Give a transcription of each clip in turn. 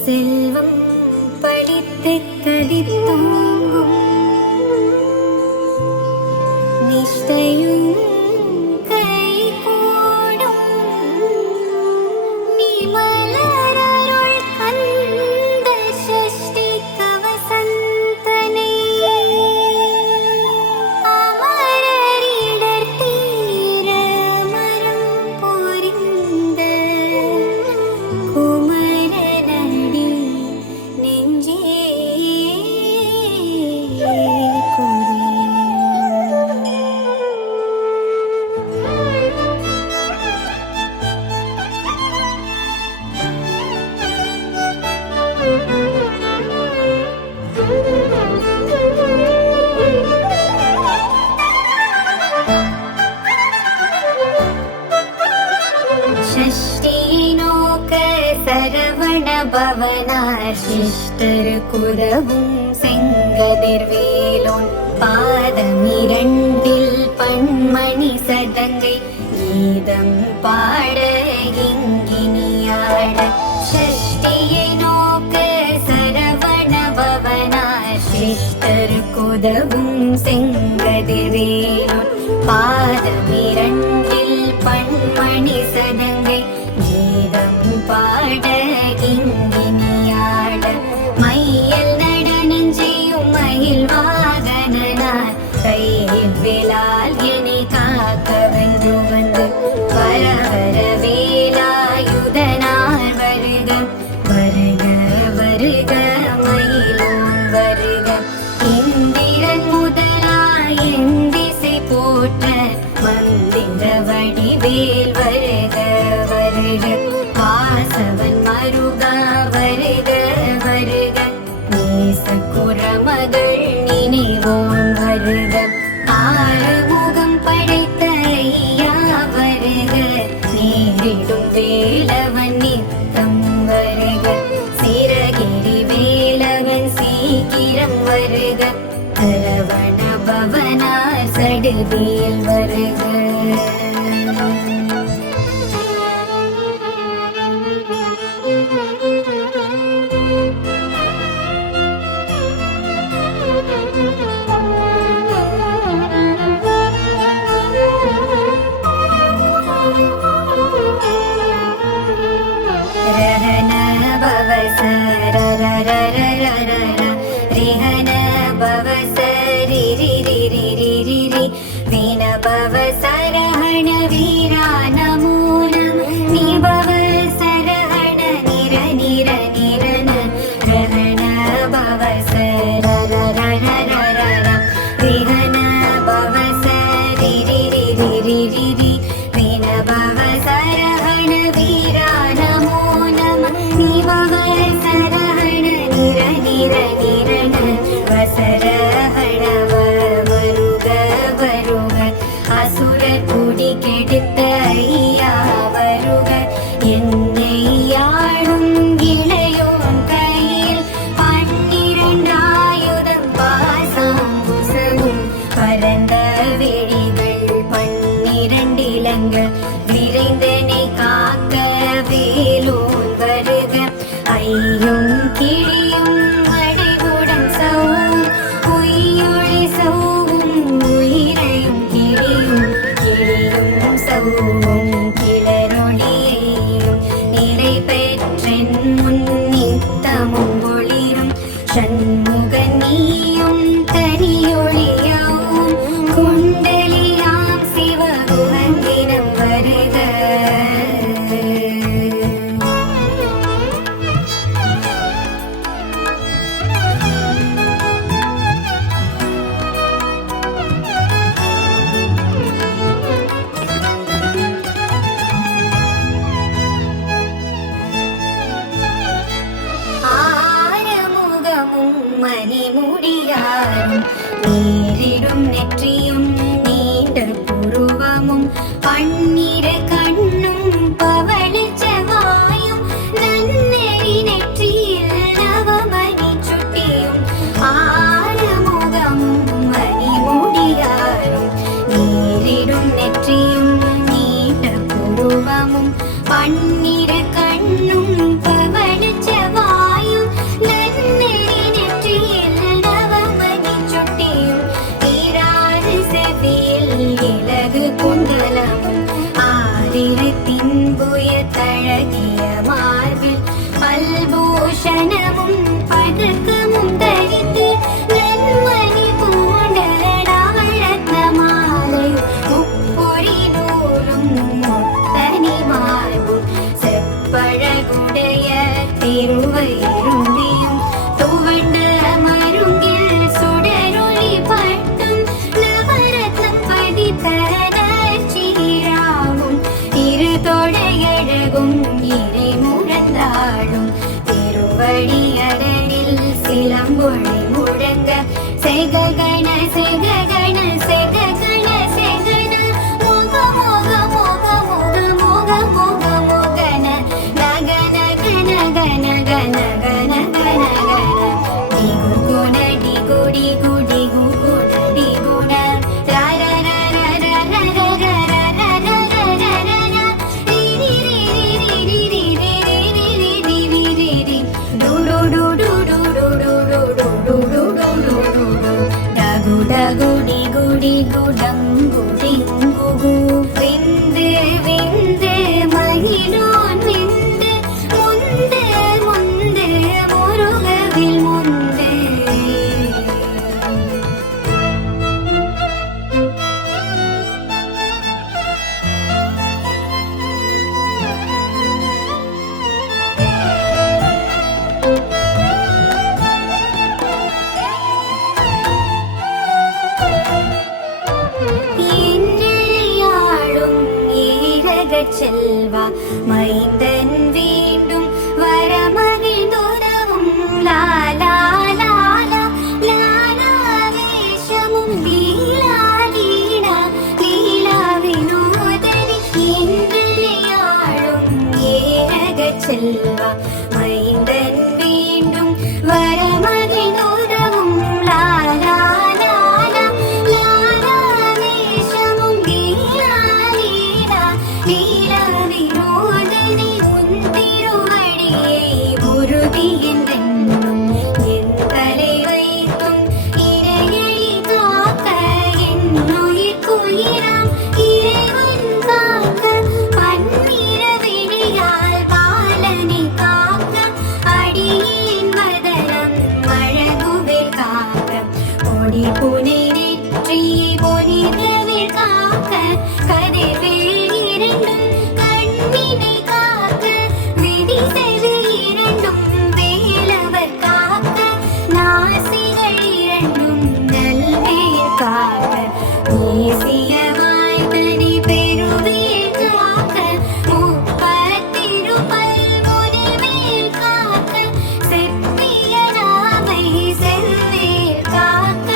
செல்வம் படித்து கதித்தோங்கும் நிஷ்டையும் கைகூடும் நீ மலரருள் கந்த சஷ்டி கவசந்தனை அமரரிடர் தீர மரம் பொறிந்த குமரனடி நெஞ்சே சரவண பவனார் சிஷ்டர் குதவும் செங்கதிர்வேலோன் பாதமிரண்டில் பன்மணி சதங்கை கீதம் பாட இங்கினியாட ஷஷ்டியை நோக்க சரவண பவனார் சிஷ்டர் குதவும் செங்கதிர்வேலோன் பாதமிரண்டில் பன்மணி சதங்கை கீதம் பாட இங்கினியாட மையல் நடனம் செய்யும் மயில் வாகனனார் கைவிலால் என்னை காக்க வென்று வந்து வரவர வேலாயுதனார் வருக வருக வருக மயிலோன் வருக இந்திரன் முதலாய் என் திசை போற்ற மந்திர வடிவேல் வருக வருக வாசவன் மருகா வருக வருக நேசக்குறமகள் நினைவோன் வருக ஆறுமுகம் படைத்த ஐயா வருக நேரிடும் வேலவன் நித்தம் வருக சிறகிரி வேலவன் சீக்கிரம் வருக சரவண பவனார் சடுதியில் வருக ரிஹன பவசரி ரி ரி ரி ரி ரி ரி வீண பவசரஹண வீரா நமோ நம நிபவ சரஹண நிர நிர நிரன ரஹண பவசர ரிஹன பவசரி ரி ரி ரி ரி ரி ரி வீண பவசரஹண வீரா நமோ நம நிபவ சரஹண நிர பருவமும் பன்னிரு கண்ணும் பவளச்சவாயும் நன்னெறி நெற்றியில் நவமணி சுட்டியும் ஈராறு செவியில் இலகு குண்டலமும் ஆரிரத்தின் புயத்தழகிய மார்பில் பல்பூஷணமும் பதக்கமும் தரித்து நன்மணி பூண்ட நவரத்ன மாலையும் முப்பொறி நூலும் முத்தனி மார்பும் செப்பழகுடைய திருவயிருந்தியும் துவண்ட மருங்கில் சுடரொளி பட்டும் நவரத்னம் பதித்த நற்சீராவும் இரு தொடையழகும் இறை முழந்தாடும் திருவடியரனில் சிலம்பொழி முழங்க செககண செககண செககண செகண மோக மோக மோக மோக மோக மோக மோகன நக நக நக நக நக நக நக டிகு குண டிகு டிகு டிகு குண டிகுண ர ர ர ர ர ர ர ர ர ர ர ர ர ரி ரி ரி ரி ரி ரி ரி ரி ரி ரி ரி ரி ரி டு டு டு டு டு டு டு டு டு டு டு டு டு டு டு டகு டகு டிகு டிகு டங்கு டிங்கு கு விந்து விந்து மகிழோன் விந்து முந்து முந்து முருகவில் முந்து என்னையாளும் ஈரகச் செல்வா மைந்தன் வேண்டும் வரமகிழ்ந்துதவும் லாலா லாலா லாலா வேஷமும் லீலா லீலா லீலா வினோதனி என்னையாளும் ஈரகச் செல்வா மைந்தன் வேண்டும் வரமகிழ்ந்துதவும் லாலா லாலா லாலா வேஷமும் லீலா லீலா லீலா வினோதனி உன் திருவடியை உருவி என்றென்னும் என் தலை வைத்தும் இறையழி காக்க என்னுயிர்க்குயிராம் இறைவன் காக்க பன்னிர விழியால் பாலனை காக்க அடியேன் வதனம் அழகுவில் காக்க பொடி புனை நெற்றி பொனிதவில் காக்க கதிர்வேல் இரண்டும் கண்ணினை காக்க விழி செவில் இரண்டும் வேலவர் காக்க நாசிகள் இரண்டும் நல்வேல் காக்க தேசிய வாய்மணி பெருவேல் காக்க முப்பத்திருப்பல் முனிவேல் காக்க செப்பிய நாமை செவ்வேல் காக்க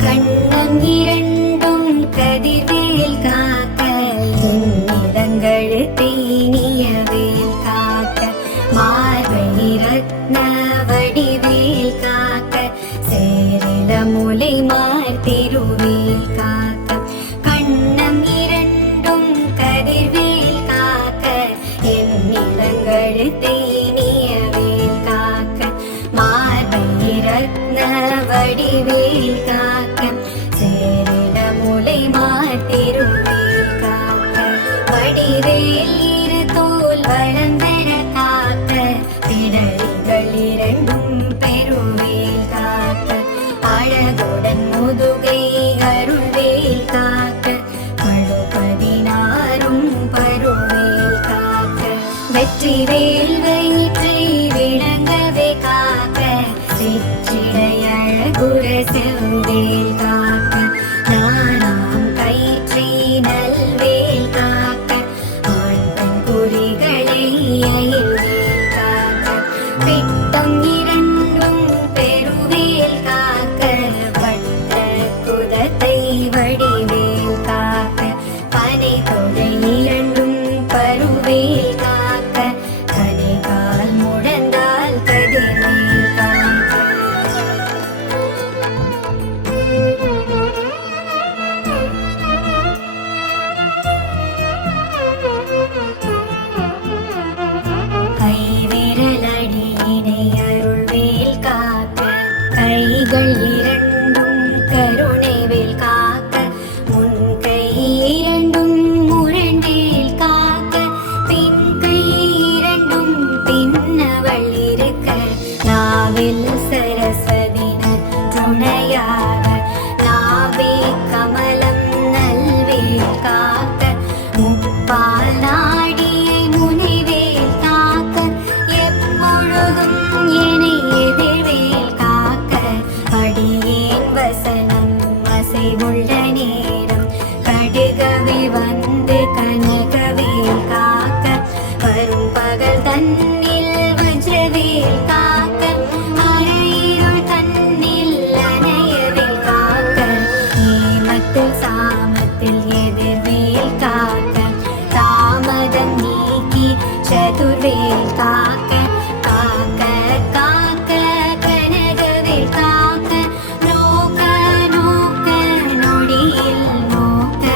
கண்ணம் இரண்டும் கதிர்வேல் காக்க நிறங்கள் தேனியவேல் காக்க மார்பை ரத்ன வடிவேல் காக்க சேரில முலை மார் திருவேல் காக்க கண்ணம் இரண்டும் கதிர்வேல் காக்க என் நிறங்கள் தேனியவேல் காக்க மார்பை ரத்ன வடிவேல் காக்க சேரிட முலை மார் திருவேல் காக்க வடிவேல் இரு தோல் வளம்பெற காக்க பிடரிகள் இரண்டும் பெருவேல் காக்க அழகுடன் முதுகை அருள்வேல் காக்க பழுபதினாரும் பருவேல் காக்க வெற்றிவேல் வயிற்றை விளங்கவே காக்க சிற்றிடையழகுற செவ்வேல் காக்க நானாம் கயிற்றை நல்வேல் காக்க ஆண் பெண் குறிகளை அயில்வேல் காக்க பிட்டம் இரண்டும் பெருவேல் காக்க வட்ட குதத்தை வடி நேரம் கடுகவில் வந்து கனகவேல் காக்க வரும் பகல் தன்னில் வஜ்ரவேல் காக்க அரையிருள் தன்னில் அணையவேல் காக்க ஏமத்தில் சாமத்தில் எதிர்வேல் காக்க தாமதம் நீக்கி சதுர்வேல் காக்க காக்க காக்க கனகவேல் காக்க நோக்க நோக்க நொடியில் நோக்க.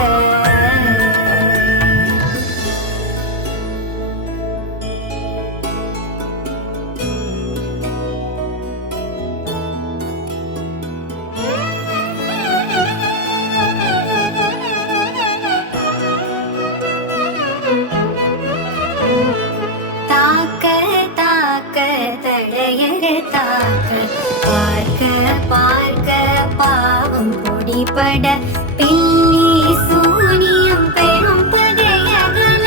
தாக்க தாக்க தடையற தாக்க பார்க்க பார்க்க பாவம் பொடிபட பில்லி சூனியம் பெரும் பகையகல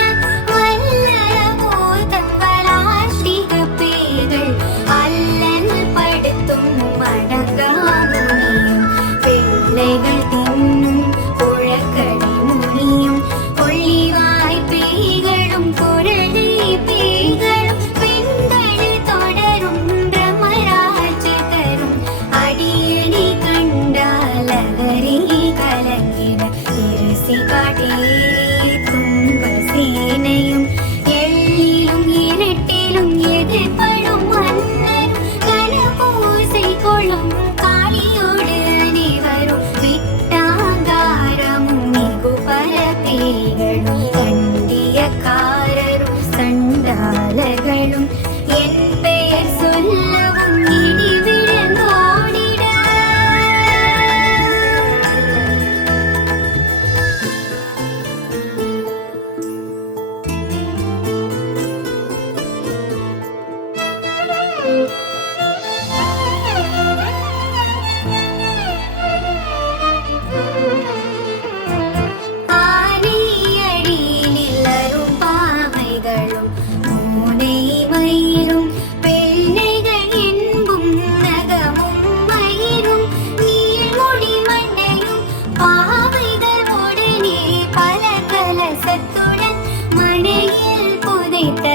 வல்லர போதங்களாஷ்டிக பேய்கள் அல்லல் படுத்தும் மடங்கா முனியும் பிள்ளைகள் தின்னும் புழக்கடை முனியும் கொள்ளிவாய் பேய்களும் குரலை பேய்களும் பெண்களை தொடரும் பிரம்மராஜகரும் அடியணி கண்டால் அவரே கலங்கிட இருசி காட்டேரி துன்ப சேனையும் எள்ளிலும் இரட்டிலும் எதிர்படும் மன்னர் கனபூசை கொள்ளும் காளியோடு அனைவரும் விட்டாங்காரமும் மிகு பல பேய்களும் கண்டியக்காரரும் சண்டாளர்களும் என் பெயர் சொல்லவும் இடி விழுந்தோடிட. ஆனையடியில் அரும் பாவைகளும் மூனை மயிரும் பெண்ணைகள் என்பும் நகமும் மயிரும் நீள்மொழி மண்டையும் பாவைகள் உடனே பல கலசத்துடன் மணையில் புதைத்த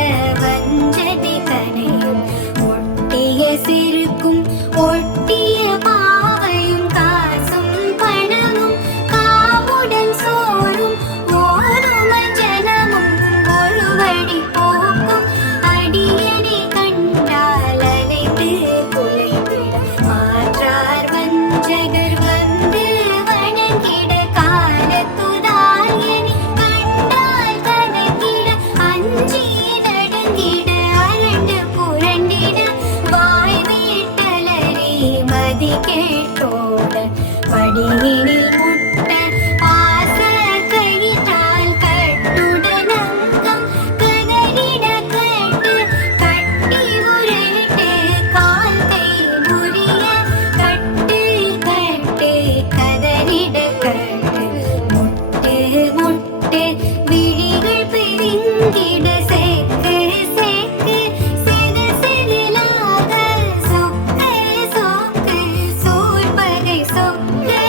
வஞ்சதி கனையும் ஒட்டிய சிறுக்கும் ஒட்டிய பாவையும் காசும் பணமும் காவுடன் சோறும் ஓரும ஜனமும் ஒருவடி போக்கும் அடியணி கண்டால் அலைந்து குலைத்திட மாற்றார் வஞ்சகர் வந்து வணங்கிட காலத்துதாயணி கண்டால் கலக்கிட அஞ்சி நடுங்கிட அரண்டு புரண்டிட வாய் வீட்டலறி மதி கேட்டோட படியினில் முட்ட பாச கயிற்றால் கட்டுடன் அங்கம் கதறிட கட்டு கட்டி உருட்டு கால் கை முறிய கட்டு கட்டு கதறிட கட்டு முட்டு முட்டு விழிகள் பிரிந்திட சேக்கு சேக்கு சிறு சிறிலாக சொக்கு சொக்கு சூழ்பகை சொக்கு.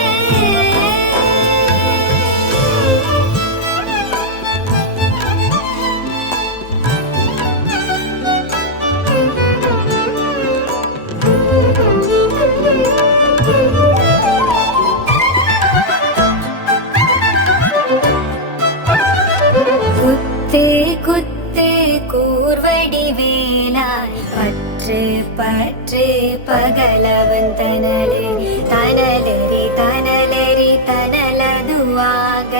குத்து குத்து கூர்வடி வேலாய் பற்று பற்று பகலவன் தனலரி தனலரி தனலரி தனலதுவாக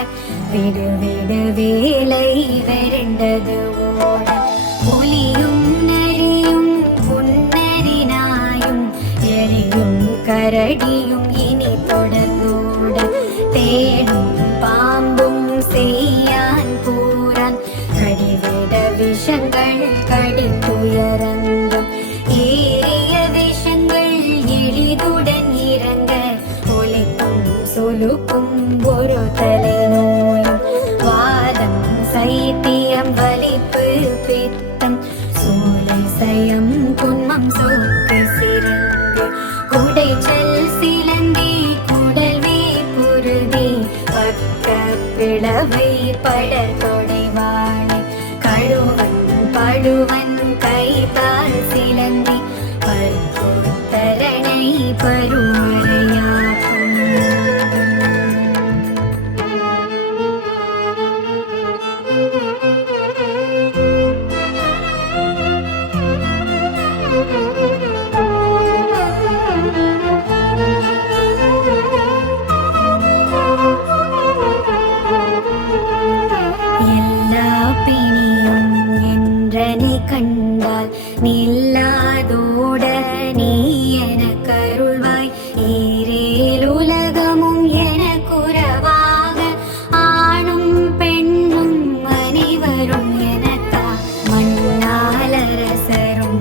விடு விடு வேலை வெருண்டது ஓட புலியும் நரியும் புன்னரினாயும் எரியும் கரடியும் இனி தொடர்ந்தோட தேடும் பாம்பும் செய்யான் பூரான் கடிவிட விஷங்கள் கடித்துயரங்கும் ஏறிய விஷங்கள் எளிதுடன் இறங்க ஒலிக்கும் சொலுக்கும் ஒரு தலை நோயும் வாதம் சைத்தியம் வலிப்பு பித்தம் சூளை சயம் குன்மம் சொக்கு சிறங்கு குடைச்சல் சிலந்து கிழவை படத்தொடைவாளை கழுவன் பழுவன் கைத்தால் சிலந்தி பருத்தரணை பருவரையாக்கும். எல்லா பிணியும் என்றனை கண்டால் நில்லாதோட நீ என கருள்வாய். ஈரேல் உலகமும் என குறவாக ஆணும் பெண்ணும் அனைவரும் எனக்கா மண்ணாலரசரும்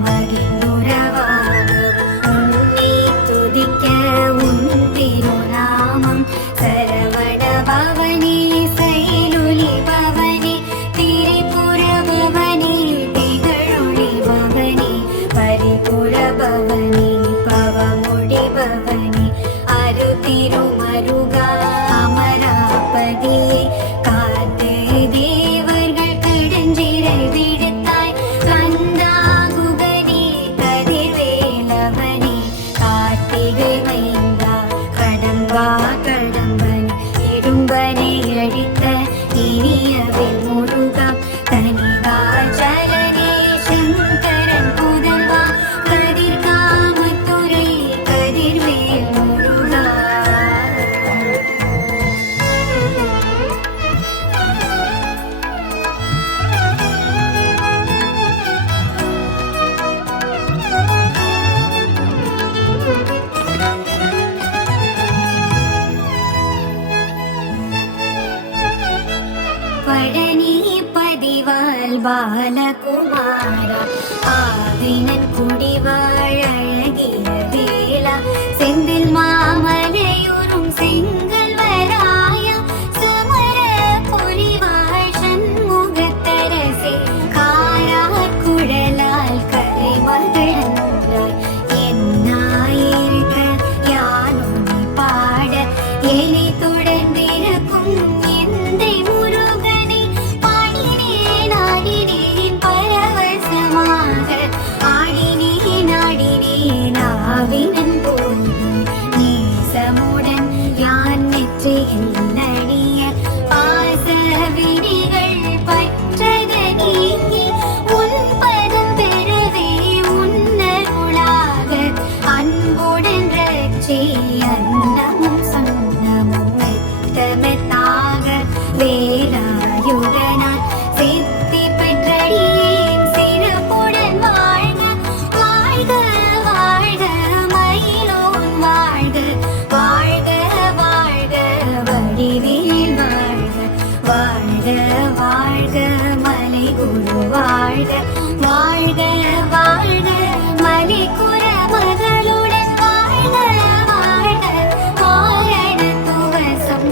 மகிழ்ந்துறவாக உன்னை துதிக்க உன் திருநாமம் சரவண பவனி சைலுலி பவனி திரிபுர பவனி திகழொளி பவனி பரிபுர பவனி பவமுடி பவனி அரு திருமருகா அமராபதி காத்து தேவர்கள் கடுஞ்சிறை விடுத்தாய் கந்தா குகனி கதிர்வேலவனி கார்த்திகை மைந்தா கடம்பா கடம்பன் இடும்பனை அழித்த இனியவில் முருகா தனிவா சரணே சங்கரன் புதல்வா கதிர் காமத்துறை கதிர்வேல் முருகா. பழனி பதிவால் பாலகுமாரா ஆவினன் குடிவாழ் அழகிய வேளா செந்தில் மாமலையுறும் செங்கல் வராயா சமர புரிவாழ் சண்முகத்தரசே காரார் குழலால் கரை மகிழ்ந்தாய் என்னாயிருக்க யானொலி பாட எலி தொடர்ந்திருக்கும் எந்தை முருகனை பாடினேன் ஆடினேன் பரவசமாக ஆடினேன் ஆடினேன் ஆவினன் போது நேசமுடன் யான் நெற்றியில் நடிய பாச விதிகள் பற்றத நீங்கி உன் பதம் பெறவே உன்னருளாக அன்புடன் ரட்சி அன்னமும் சொன்னமும் மெத்தமெத்தாக வேலாயுதனான் சித்தி பெற்றடியேன் சிறப்புடன் வாழ்க வாழ்க வாழ்க மயிலோன் வாழ்க வாழ்க வாழ்க வடிவேல் வாழ்க வாழ்க வாழ்க மலைகுரு வாழ்க வாழ்க வாழ்க மலைக்குற மகளுடன் வாழ்க வாழ்க வாழன துவசம்.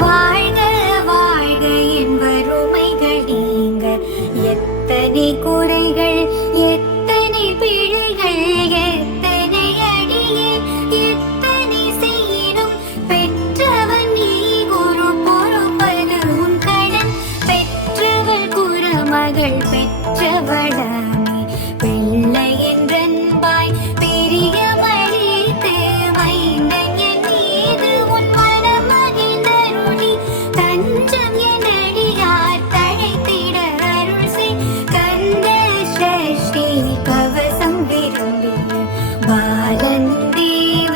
வாழ்க வாழ்க என் வறுமைகள் நீங்க எத்தனை குறைகள் எத்தனை பிழைகள் எத்தனை அடியே எத்தனை செய்யினும் பெற்றவன் நீ குரு பொறுப்பது உன் கடன் பெற்றவள் குறமகள் பெற்றவளாமே பிள்ளை என்றன்பாய் பெரிய மழித்து மைந்தன் என் மீது உன் மனமகிழ்ந்தருளி தஞ்சம் என் அடியார் தழைத்திட அருள் செய் கந்த சஷ்டி கவசம் விரும்பிய பாலன் தேவ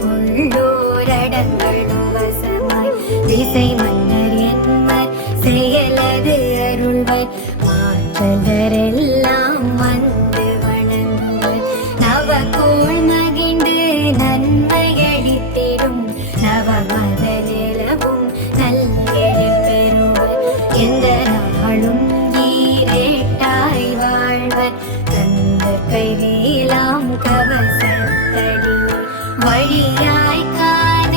கொள்ளோரடங்களும் வசமாய் திசை மன்னர் என்பர் செயலது அருள்வர் மாற்றலரெல்லாம் வந்து வணங்குவர் நவகோள் மகிழ்ந்து நன்மையளித்திடும் நவமத நிலவும் நல்எழில் பெறுவர் எந்த நாளும் ஈரேட்டாய் வாழ்வர் கந்த கைவேலாம் கவசத்தடி வழியாய் காண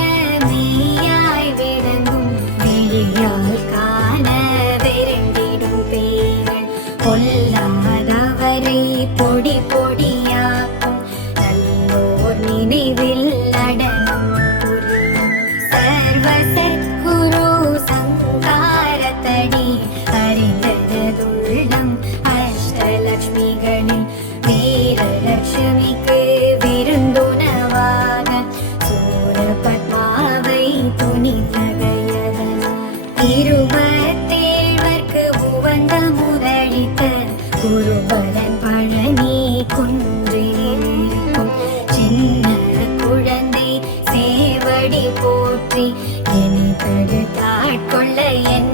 மெய்யாய் விளங்கும் விழியால் காண விரும்பிடும் பேர்கள் பொல்லாதவரை பொடி பொடியாக்கும் நல்லோர் நினைவில் நடனம் புரியும் சர்வசத்குரு சங்காரத்தடி அறிந்ததுள்ளம் அஷ்டலட்சுமிகளில் வீரலட்சுமிக்கு விருந்துணவாக சூரபத்மாவை துணித்தகையதனால் இருபத்தேழ்வர்க்கு உவந்த முதலித்த குருபரன் பழனி குன்றில் இருக்கும் சின்ன குழந்தை சேவடி போற்றி என்னை தடுத்தாட்கொள்ள என்